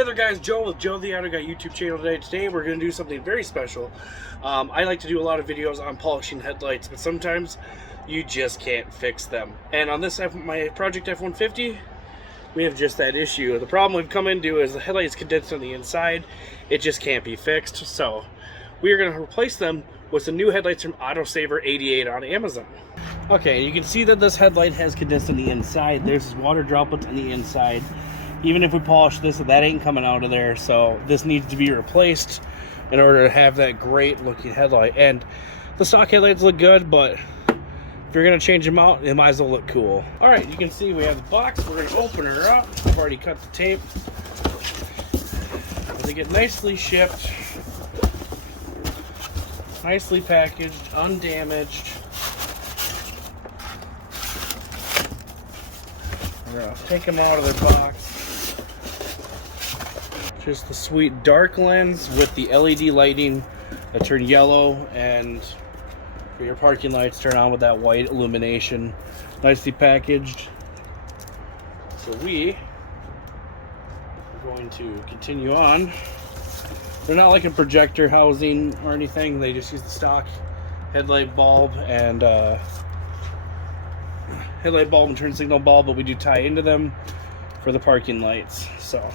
Hey there guys, Joe with Joe the Auto Guy YouTube channel today. Today we're going to do something very special. I like to do a lot of videos on polishing headlights, but sometimes you just can't fix them. And on this my Project F150, we have just that issue. The problem we've come into is the headlight is condensed on the inside. It just can't be fixed. So we are going to replace them with some new headlights from AUTOSAVER88 on Amazon. Okay, you can see that this headlight has condensed on the inside. There's water droplets on the inside. Even if we polish this, that ain't coming out of there, so this needs to be replaced in order to have that great looking headlight. And the stock headlights look good, but if you're gonna change them out, they might as well look cool. All right, you can see we have the box. We're gonna open her up. I've already cut the tape. They get nicely shipped, nicely packaged, undamaged. We're gonna take them out of their box. Just the sweet dark lens with the LED lighting that turn yellow, and for your parking lights turn on with that white illumination. Nicely packaged. So we are going to continue on. They're not like a projector housing or anything. They just use the stock headlight bulb and turn signal bulb, but we do tie into them for the parking lights. So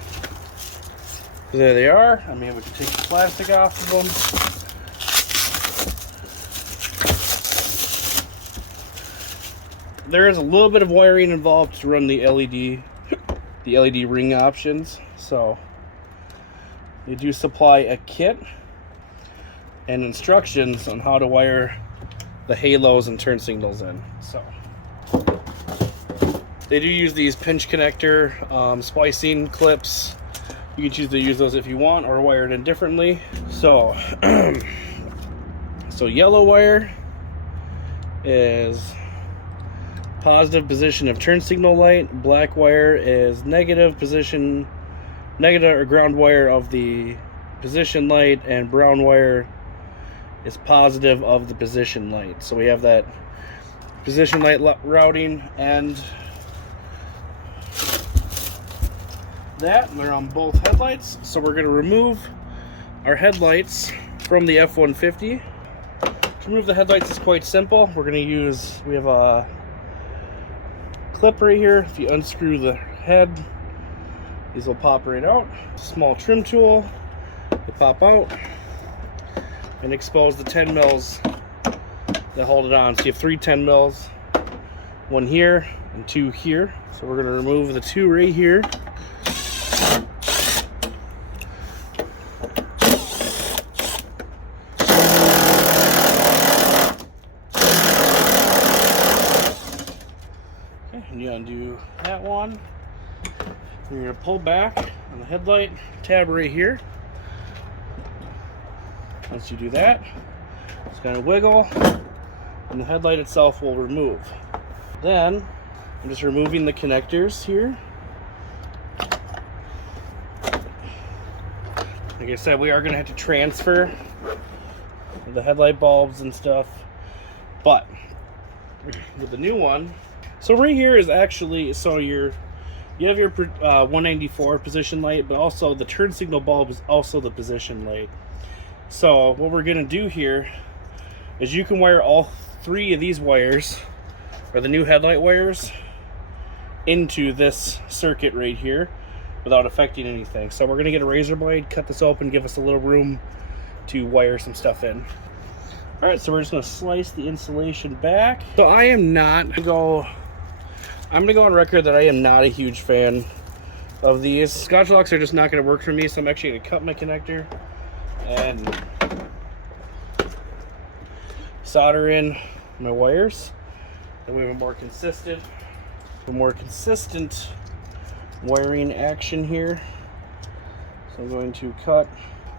there they are. I mean, we can take the plastic off of them. There is a little bit of wiring involved to run the LED ring options. So they do supply a kit and instructions on how to wire the halos and turn signals in. So they do use these pinch connector splicing clips. You can choose to use those if you want, or wire it in differently. So, so yellow wire is positive position of turn signal light. Black wire is negative or ground wire of the position light, and brown wire is positive of the position light. So we have that position light routing and that, and they're on both headlights. So we're going to remove our headlights from the F150. To remove the headlights is quite simple. We're going to use, we have a clip right here. If you unscrew the head, these will pop right out. Small trim tool, they pop out and expose the 10 mils that hold it on. So you have 3 10 mils, one here and 2 here. So we're going to remove the 2 right here. And you undo that one. You're going to pull back on the headlight tab right here. Once you do that, it's going to wiggle and the headlight itself will remove. Then I'm just removing the connectors here. Like I said, we are going to have to transfer the headlight bulbs and stuff, but with the new one, so right here is actually, so you have your 194 position light, but also the turn signal bulb is also the position light. So what we're going to do here is you can wire all 3 of these wires, or the new headlight wires, into this circuit right here without affecting anything. So we're going to get a razor blade, cut this open, give us a little room to wire some stuff in. Alright, so we're just going to slice the insulation back. So I'm going to go on record that I am not a huge fan of these. Scotch locks are just not going to work for me, so I'm actually going to cut my connector and solder in my wires. Then we have a more consistent wiring action here. So I'm going to cut.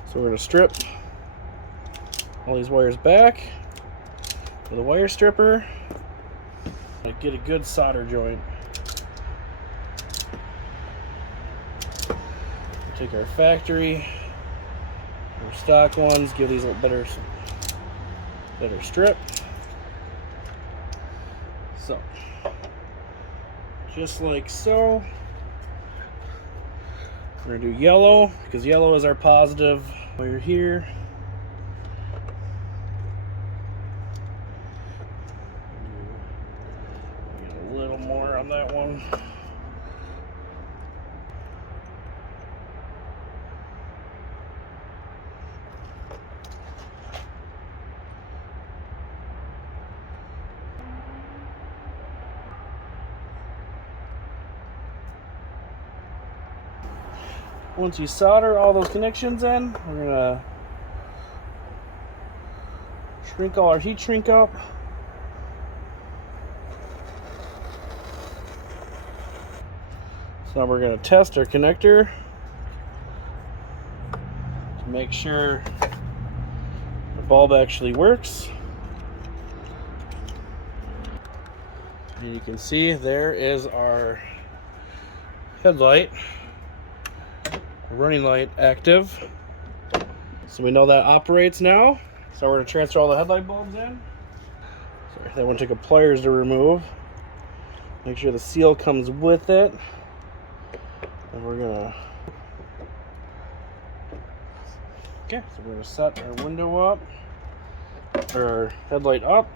So we're going to strip all these wires back with a wire stripper. Get a good solder joint. Take our factory, our stock ones, give these a little better strip. So just like so. We're gonna do yellow because yellow is our positive. While you're here, get a little more on that one. Once you solder all those connections in, we're gonna shrink all our heat shrink up. So now we're gonna test our connector to make sure the bulb actually works. And you can see there is our headlight. Running light active, so we know that operates now. So we're going to transfer all the headlight bulbs in. Sorry, that one took a pliers to remove. Make sure the seal comes with it, and we're gonna so we're gonna set our window up, or our headlight up.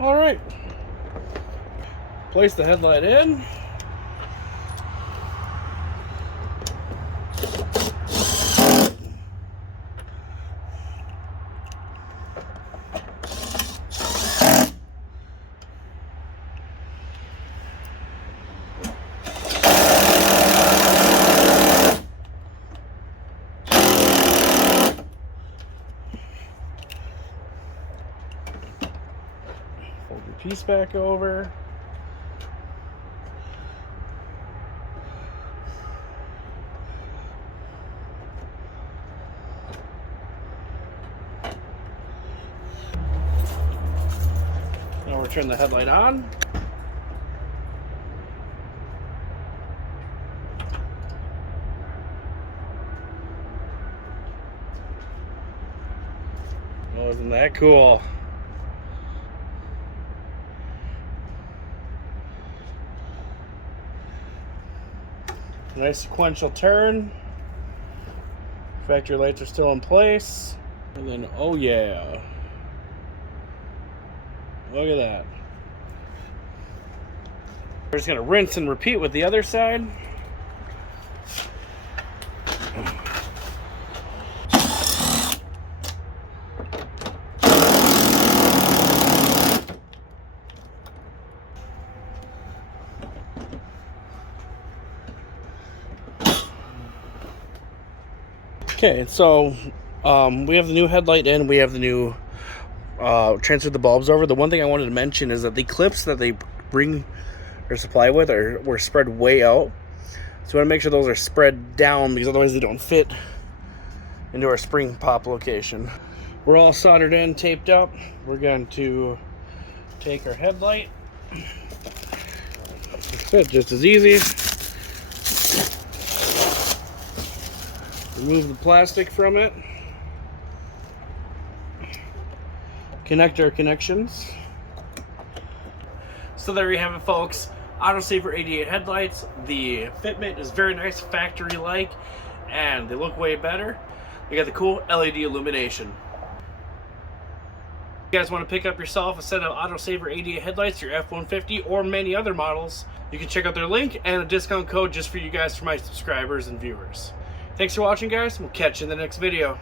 All right, place the headlight in. Fold your piece back over. Now we'll turn the headlight on. Oh, isn't that cool? Nice sequential turn. Factory lights are still in place. And then, oh yeah. Look at that. We're just gonna rinse and repeat with the other side. Okay, so we have the new headlight in, we have the new transferred the bulbs over. The one thing I wanted to mention is that the clips that they bring or supply with were spread way out. So we want to make sure those are spread down because otherwise they don't fit into our spring pop location. We're all soldered in, taped up. We're going to take our headlight. It's just as easy. Remove the plastic from it. Connect our connections. So there you have it, folks. AUTOSAVER88 headlights. The fitment is very nice, factory-like, and they look way better. They got the cool LED illumination. If you guys want to pick up yourself a set of AUTOSAVER88 headlights, your F150, or many other models, you can check out their link and a discount code just for you guys, for my subscribers and viewers. Thanks for watching, guys. We'll catch you in the next video.